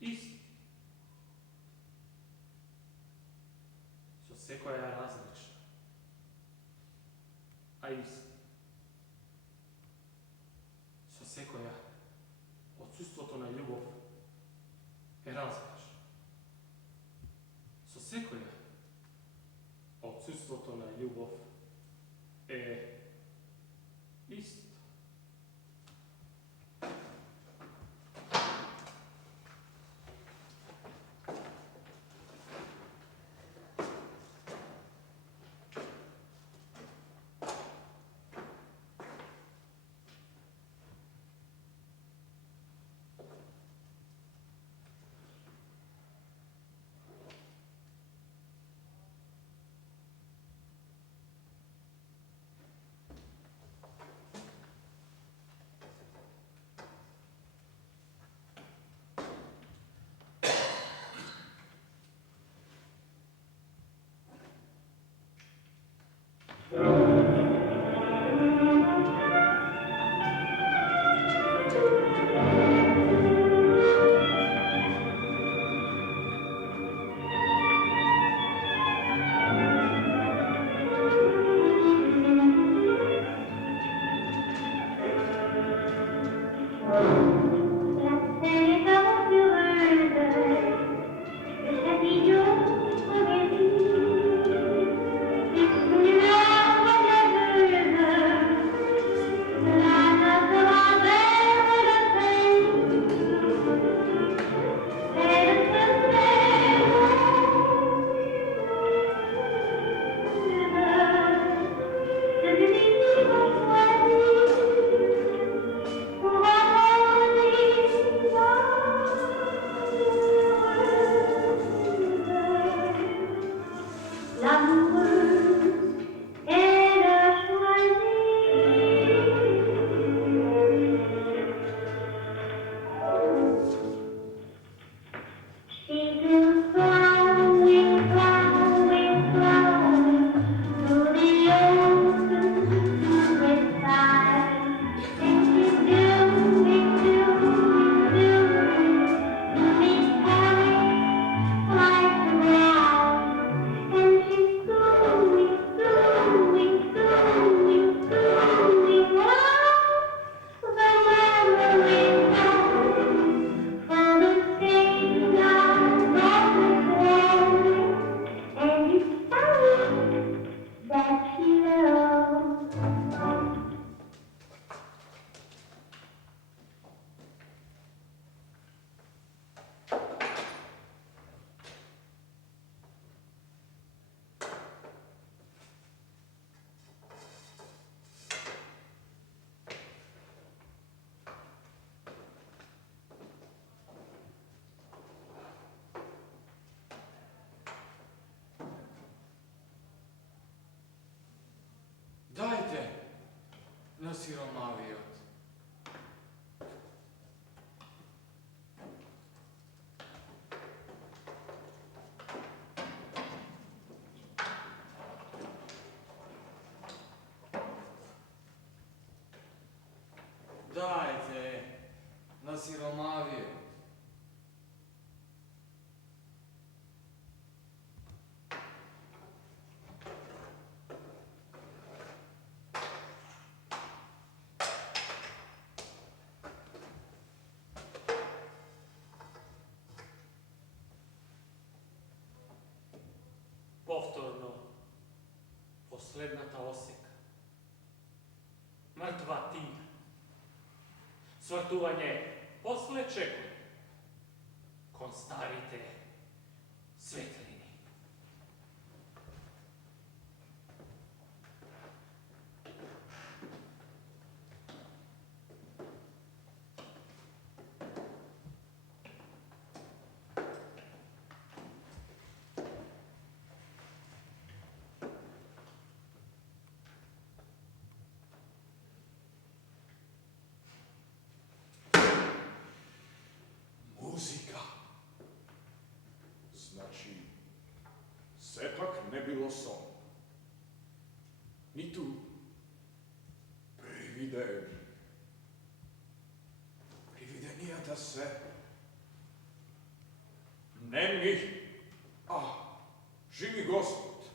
Isto. So se koja je različna. A isto. So se koja odsustvo to na ljubav je različna. So se koja odsustvo to na ljubav je isto. Dajte na siromavijot. Dajte na siromavijot. Повторно, последната осека. Мртва тина. Свртување после чекање. Кон старите светлини. Nemi, živi Gospod,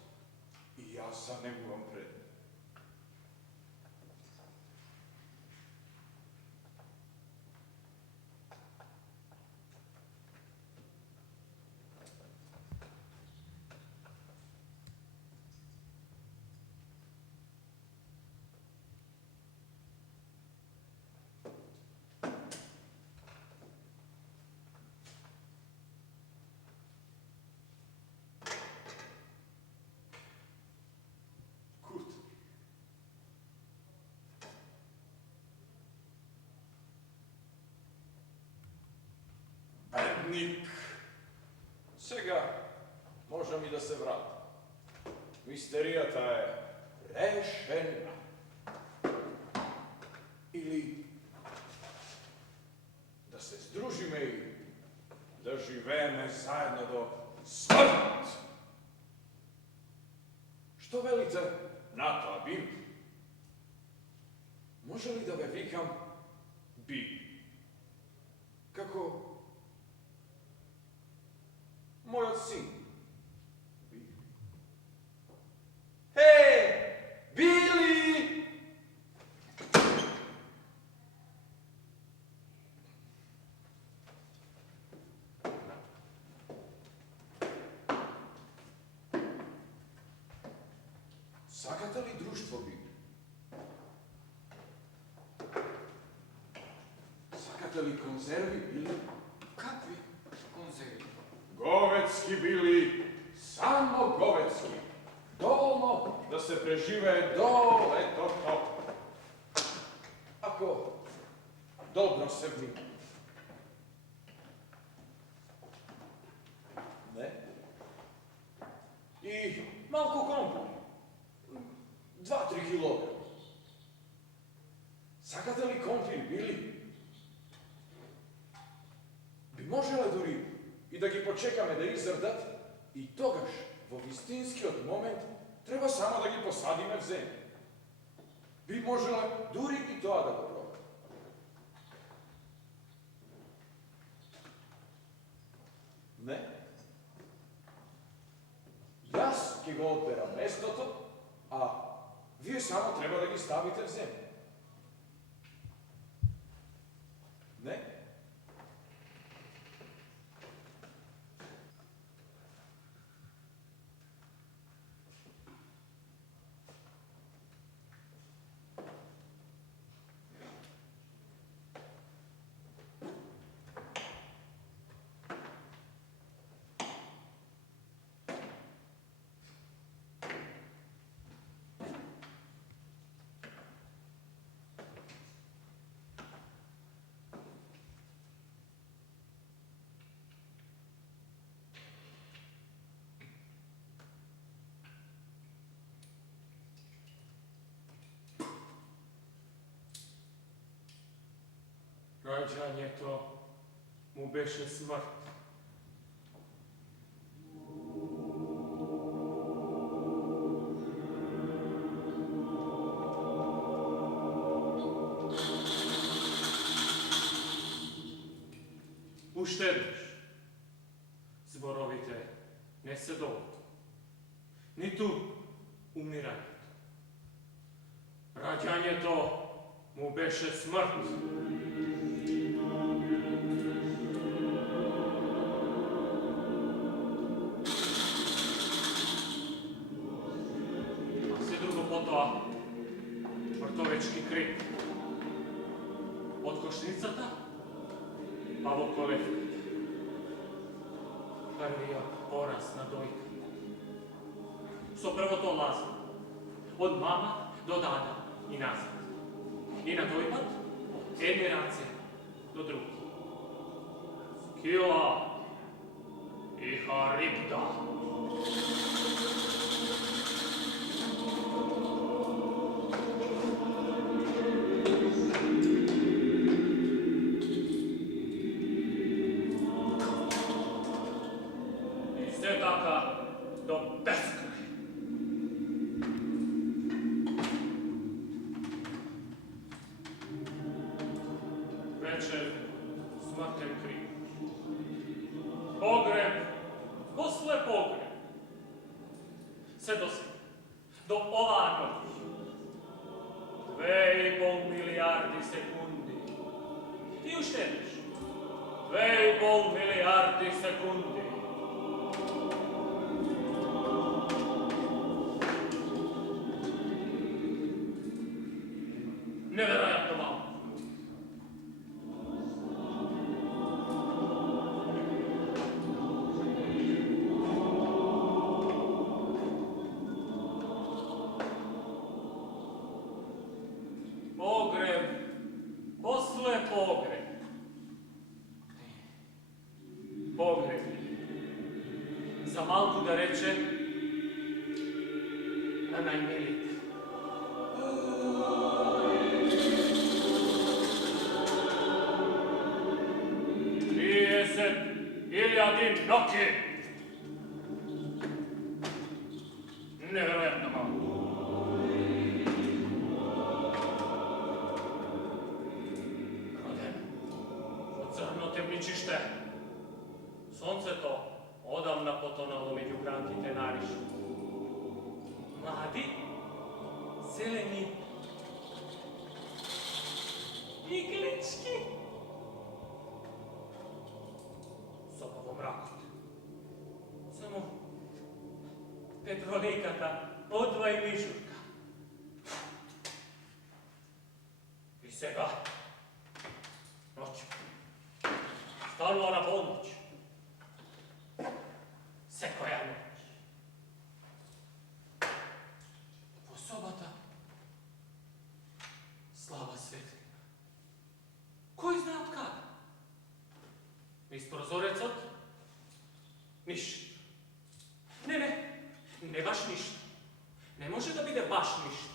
i ja zanemuvam pred njim. Bednik. Сега можем и да се вратим. Мистерията е решена. Или да се сдружиме и да живееме заедно до смърт. Що велите на това, Бим? Може ли да ве викам Бим? Како мојот син. Хеј, Били! Сакате ли друштво, Били? Сакате ли конзерви, Били? Какви конзерви? Говецки, Били, само говецки. Доволно да се преживее до летото. Ако добро се внимава. Не? И малко кромпо. 2-3 килограма. Сакате ли компир, Били? Би можеле дори и да ги почекаме да изрдат, и тогаш, во вистинскиот момент, треба само да ги посадиме в земја. Би можеле дури и тоа да го пробаме. Не? Јас ќе го одберам местото, а вие само треба да ги ставите в земја. Не? Раѓањето му беше смрт. Уште еднаш, зборовите не се доволни, ниту умирањето. Раѓањето му беше смрт. Потоа, мртовечки крик. Од кошницата, па во колевката. Првиот пораз на дојка. Со првото лазо, од мама до дада и назад. И на тој пат, од едни раце до други. Скила и Харибда. До безкрај. Вечер смртен крик. Погреб sve do sve, do ova noć. 2,5 milijardi sekundi. Ti uštediš. 2,5 milijardi sekundi. Nevjerojatno malo. Pogreb, posle pogreb. Pogreb. Za Malku da reče na najmilije. 30.000 noći. Nevjerojatno malo. Crno temničište. Sonce to odavna potonalo među granki te nariše. Mladi, zeleni, iglički. Soba u mraku. Samo petrolikata, odva i mišurka. I sega. Noć. Stalno na polnoć. Se koja noć. Po sobata. Slaba svetlina. Koji zna od kada? Iz prozorecot? Ništa. Ne baš ništa. Ne može da bide baš ništa.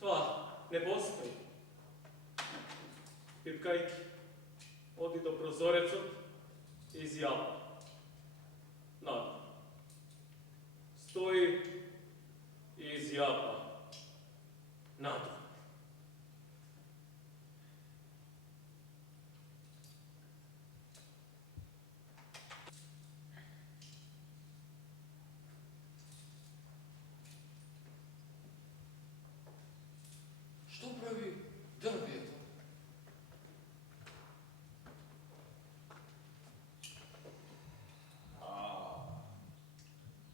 To ne postoji. Pipkajki, odi do prozorecot i izjava. Nada. Stoji i izjava. Nada. Što pravi drveto?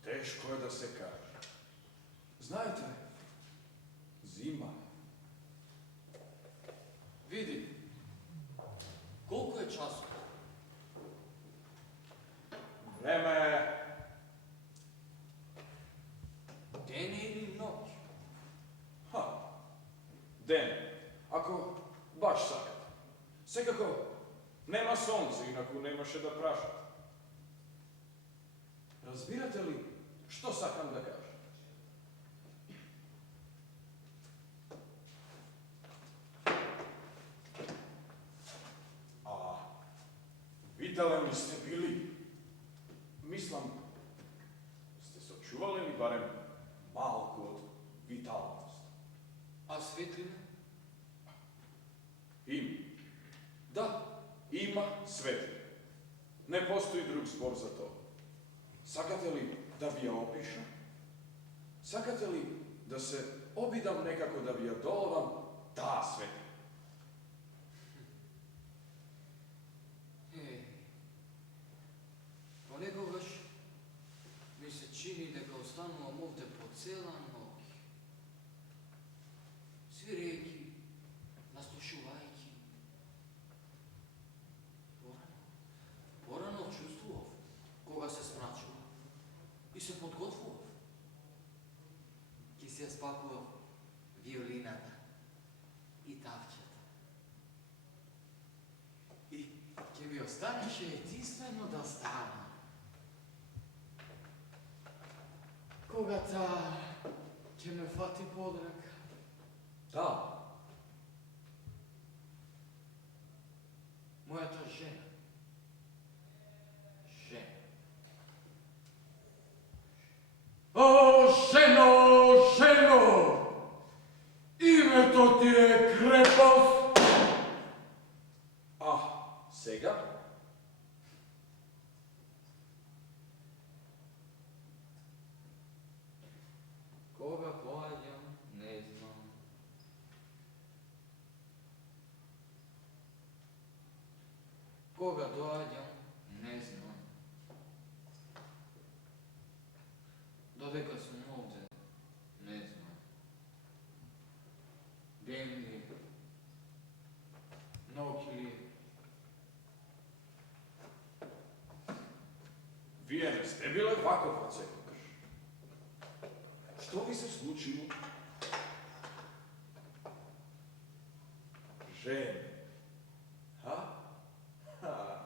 Teško je da se kaže. Znajte, zima. Vidi, koliko je časova? Vreme. Den ili noć? Den. Ako baš sakat. Sekako nema sonce, inako nemaše da prašat. Razbirate li što sakam da kažem? A vidale li ste bili? Mislim, ste sačuvali li barem malko od vitalnosti? A svetlina? Ima. Da. Ima svetlina. Ne postoji drug zbor za to. Sakate li da bi ja opišem? Sakate li da se obidam nekako da bi ja dolovam ta svetlina? Ponekogaš mi se čini da ga ostanuvam ovdje po cela noć. Svi reki, naslušuvajki. Porano čuствував, кога се смрачува и се подготвував. Ки се спакував виолината и тавчета. И ке ми останеше единствено да стана. Кога та ке ме фати под ръка. Да. Моята жена. О, жено, жено! Името ти е крепост. А сега? Koga dođam, ne znam. Dodeka sam ovdje, ne znam. Demni, Nokili, Вие не сте биле ваков од секогаш. Што ви се случило? Жене. Ха? Ха.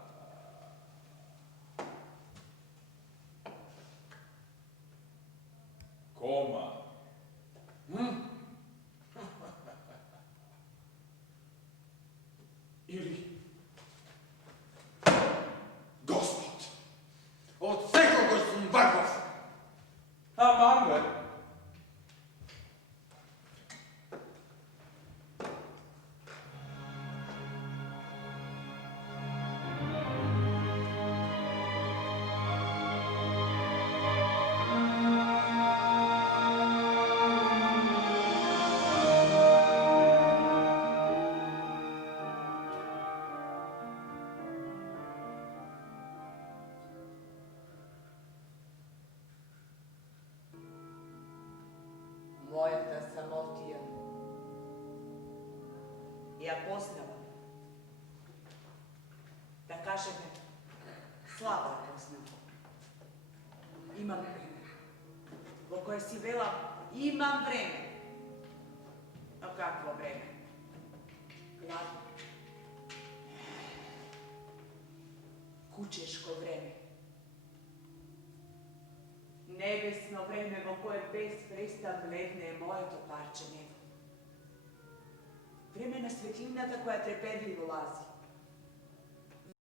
Кома. Или Господ. Od sekogos sam vakov. А манга? Моята самотия ја познавам. Да кажеме, слабо ја познавам. Имам време, во кое си велам, имам време. А какво време? Гладно. Кучешко време. Небесно време во кое без престан бледне моето парче небо. Време на светлината која трепедливо лази.